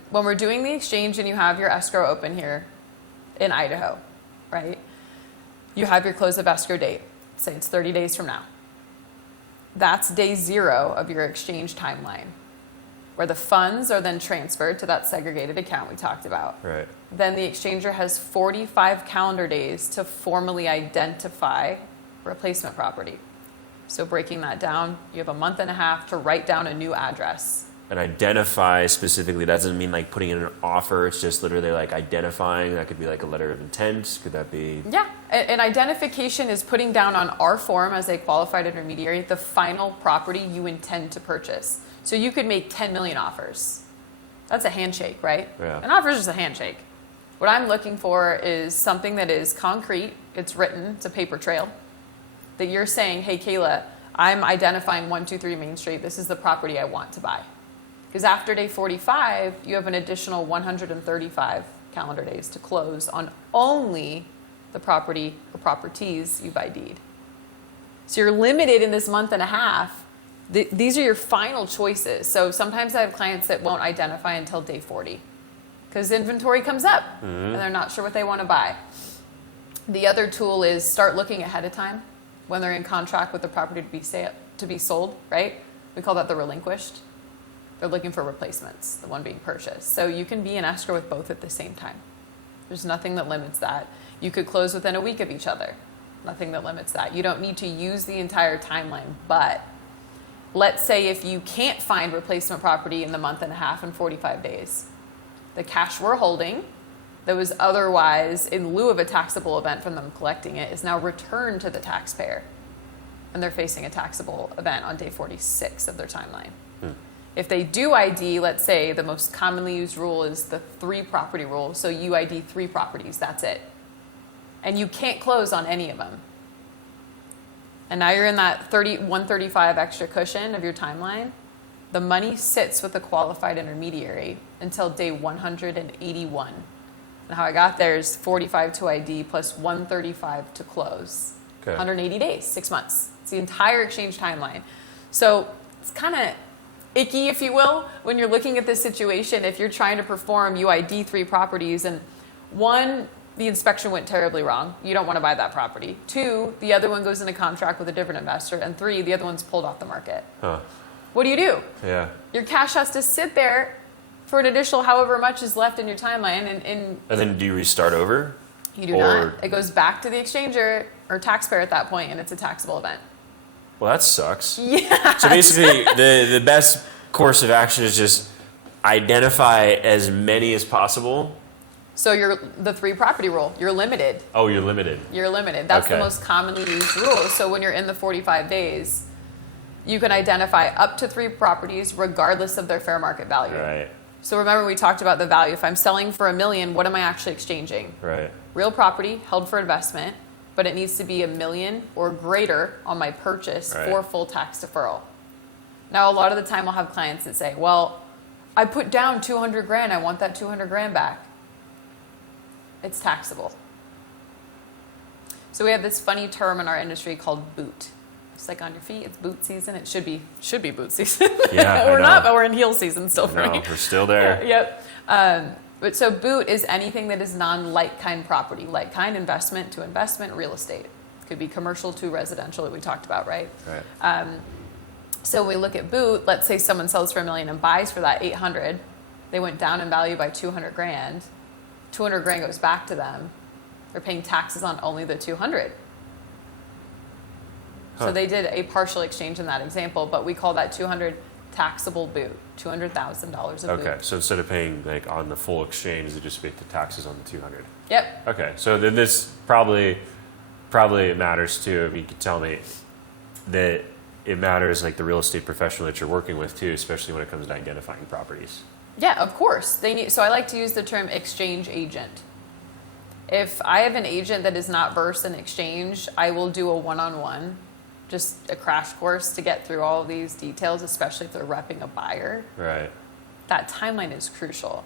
when we're doing the exchange and you have your escrow open here in Idaho, right? You have your close of escrow date. Say it's 30 days from now. That's day 0 of your exchange timeline, where the funds are then transferred to that segregated account we talked about. Right. Then the exchanger has 45 calendar days to formally identify replacement property. So breaking that down, you have a month and a half to write down a new address. And identify specifically doesn't mean like putting in an offer. It's just literally like identifying. That could be like a letter of intent. Could that be? Yeah. An identification is putting down on our form as a qualified intermediary the final property you intend to purchase. So you could make 10 million offers. That's a handshake, right? Yeah. An offer is just a handshake. What I'm looking for is something that is concrete. It's written. It's a paper trail. That you're saying, hey, Kayla, I'm identifying 123 Main Street. This is the property I want to buy. Because after day 45, you have an additional 135 calendar days to close on only the property or properties you've ID'd. So you're limited in this month and a half. These are your final choices. So sometimes I have clients that won't identify until day 40 because inventory comes up and they're not sure what they want to buy. The other tool is start looking ahead of time when they're in contract with the property to be sold, right? We call that the relinquished. They're looking for replacements, the one being purchased. So you can be in escrow with both at the same time. There's nothing that limits that. You could close within a week of each other. Nothing that limits that. You don't need to use the entire timeline. But let's say if you can't find replacement property in the month and a half and 45 days, the cash we're holding that was otherwise in lieu of a taxable event from them collecting it is now returned to the taxpayer. And they're facing a taxable event on day 46 of their timeline. If they do ID, let's say the most commonly used rule is the 3 property rule. So you ID 3 properties, that's it. And you can't close on any of them. And now you're in that 135 extra cushion of your timeline. The money sits with the qualified intermediary until day 181. And how I got there is 45 to ID plus 135 to close. Okay. 180 days, 6 months. It's the entire exchange timeline. So it's kind of icky, if you will, when you're looking at this situation. If you're trying to perform, you ID 3 properties, and 1, the inspection went terribly wrong. You don't want to buy that property. 2, the other one goes into contract with a different investor. And 3, the other one's pulled off the market. What do you do? Yeah. Your cash has to sit there for an additional however much is left in your timeline. And then do you restart over? You do not. It goes back to the exchanger or taxpayer at that point, and it's a taxable event. Well, that sucks. Yeah. So basically, the best course of action is just identify as many as possible So the 3 property rule, you're limited. Oh, you're limited. You're limited. That's okay. the most commonly used rule. So when you're in the 45 days, you can identify up to 3 properties regardless of their fair market value. Right. So remember we talked about the value. If I'm selling for $1 million, what am I actually exchanging? Right. Real property held for investment, but it needs to be $1 million or greater on my purchase for full tax deferral. Now, a lot of the time I'll have clients that say, well, I put down 200 grand. I want that 200 grand back. It's taxable. So we have this funny term in our industry called boot. It's like on your feet, it's boot season. It should be boot season. Yeah, We're not, but we're in heel season still for me. We're still there. Yep. But so boot is anything that is non-like kind property, like kind investment to investment, real estate. Could be commercial to residential that we talked about, right? Right. So when we look at boot, let's say someone sells for $1 million and buys for that 800. They went down in value by 200 grand. 200 grand goes back to them. They're paying taxes on only the 200. So they did a partial exchange in that example, but we call that 200 taxable boot, $200,000 of boot. Okay, so instead of paying like on the full exchange, they just pay the taxes on the 200. Yep. Okay, so then this probably it matters too. If you could tell me that it matters, like the real estate professional that you're working with too, especially when it comes to identifying properties. Yeah, of course. So I like to use the term exchange agent. If I have an agent that is not versed in exchange, I will do a one-on-one, just a crash course to get through all of these details, especially if they're repping a buyer. Right. That timeline is crucial.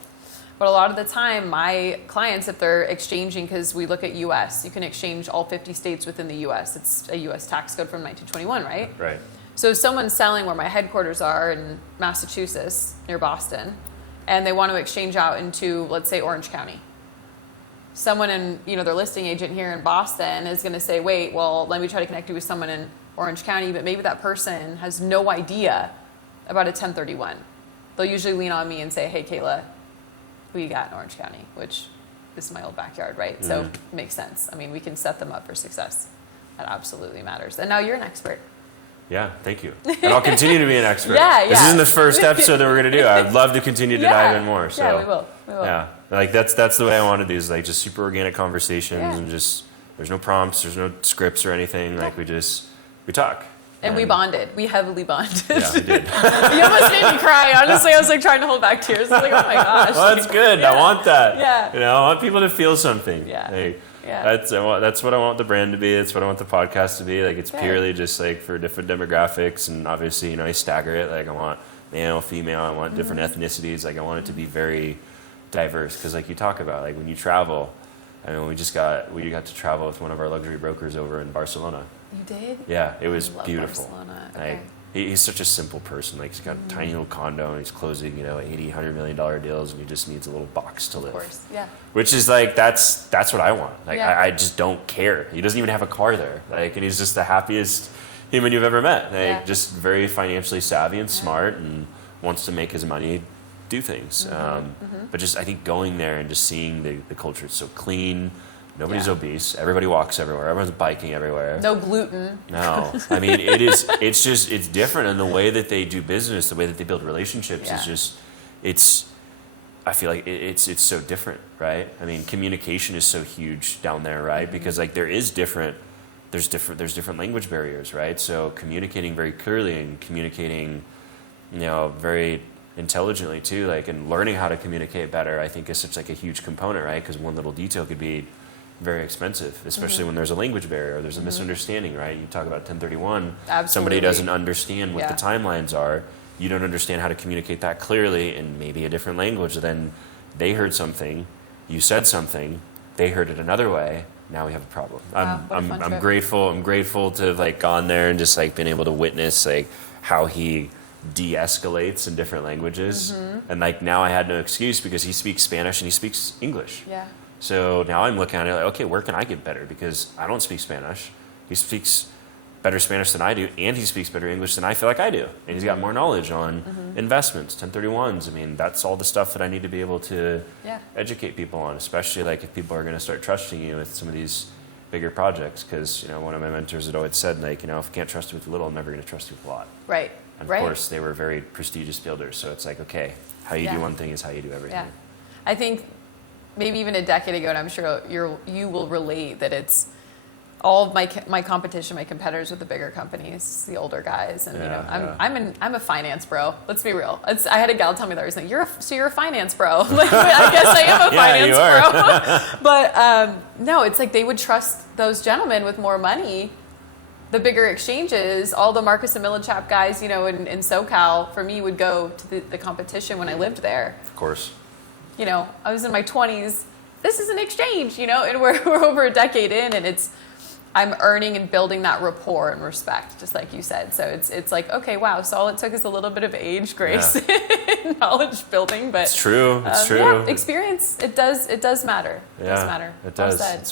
But a lot of the time, my clients, if they're exchanging, because we look at U.S., you can exchange all 50 states within the U.S. It's a U.S. tax code from 1921, right? Right. So if someone's selling where my headquarters are in Massachusetts, near Boston, and they want to exchange out into, let's say, Orange County. Someone in, their listing agent here in Boston is going to say, wait, well, let me try to connect you with someone in Orange County, but maybe that person has no idea about a 1031. They'll usually lean on me and say, hey, Kayla, who you got in Orange County? Which this is my old backyard, right? Mm-hmm. So it makes sense. I mean, we can set them up for success. That absolutely matters. And now you're an expert. Yeah, thank you. And I'll continue to be an expert. Yeah. This isn't the first episode that we're going to do. I'd love to continue to dive in more. So, yeah, we will. Yeah, like that's the way I want to do is like just super organic conversations and just there's no prompts, there's no scripts or anything. Like we talk. And we bonded. We heavily bonded. Yeah, we did. You almost made me cry. Honestly, I was like trying to hold back tears. I was like, oh my gosh. Well, that's good. Yeah. I want that. Yeah. I want people to feel something. Yeah. Like, yeah. That's what I want the brand to be. That's what I want the podcast to be. Like it's purely just like for different demographics, and obviously, I stagger it. Like I want male, female. I want different ethnicities. Like I want it to be very diverse because, like you talk about, like when you travel. I mean, we got to travel with one of our luxury brokers over in Barcelona. You did? Yeah, it was I love beautiful. Barcelona. Okay. Like he's such a simple person. Like he's got a tiny little condo and he's closing, $80-100 million deals, and he just needs a little box to live. Of course, yeah. Which is like that's what I want. Like I just don't care. He doesn't even have a car there. Like, and he's just the happiest human you've ever met. Like just very financially savvy and smart, and wants to make his money do things. But just I think going there and just seeing the culture, it's so clean. Nobody's obese. Everybody walks everywhere. Everyone's biking everywhere. No gluten. No. I mean, it's different. And the way that they do business, the way that they build relationships I feel like it's so different, right? I mean, communication is so huge down there, right? Because like there's different language barriers, right? So communicating very clearly and communicating, very intelligently too, like, and learning how to communicate better, I think is such like a huge component, right? Because one little detail could be very expensive, especially when there's a language barrier or there's a misunderstanding, right? You talk about 1031, somebody doesn't understand what the timelines are. You don't understand how to communicate that clearly in maybe a different language. Then they heard something, you said something, they heard it another way. Now we have a problem. I'm grateful. I'm grateful to have like gone there and just like been able to witness like how he de-escalates in different languages. And like now I had no excuse because he speaks Spanish and he speaks English. Yeah. So now I'm looking at it like, okay, where can I get better? Because I don't speak Spanish. He speaks better Spanish than I do, and he speaks better English than I feel like I do. And he's got more knowledge on investments, 1031s. I mean, that's all the stuff that I need to be able to educate people on, especially like if people are going to start trusting you with some of these bigger projects. Because, one of my mentors had always said, like, if I can't trust you with a little, I'm never going to trust you with a lot. Right. And of course, they were very prestigious builders. So it's like, okay, how you do one thing is how you do everything. Yeah. I think maybe even a decade ago, and I'm sure you will relate that it's all of my competition, my competitors with the bigger companies, the older guys, and I'm a finance bro. Let's be real. I had a gal tell me that recently. You're a finance bro. Like, I guess I am a finance bro. But no, it's like they would trust those gentlemen with more money. The bigger exchanges, all the Marcus and Millichap guys, in SoCal, for me, would go to the competition when I lived there. Of course. I was in my 20s. This is an exchange, and we're over a decade in, and I'm earning and building that rapport and respect, just like you said. So it's like, okay, wow. So all it took is a little bit of age, grace, knowledge building, but it's true. It's true. Yeah, experience. It does matter. It does matter. It does. Well said. It's fun.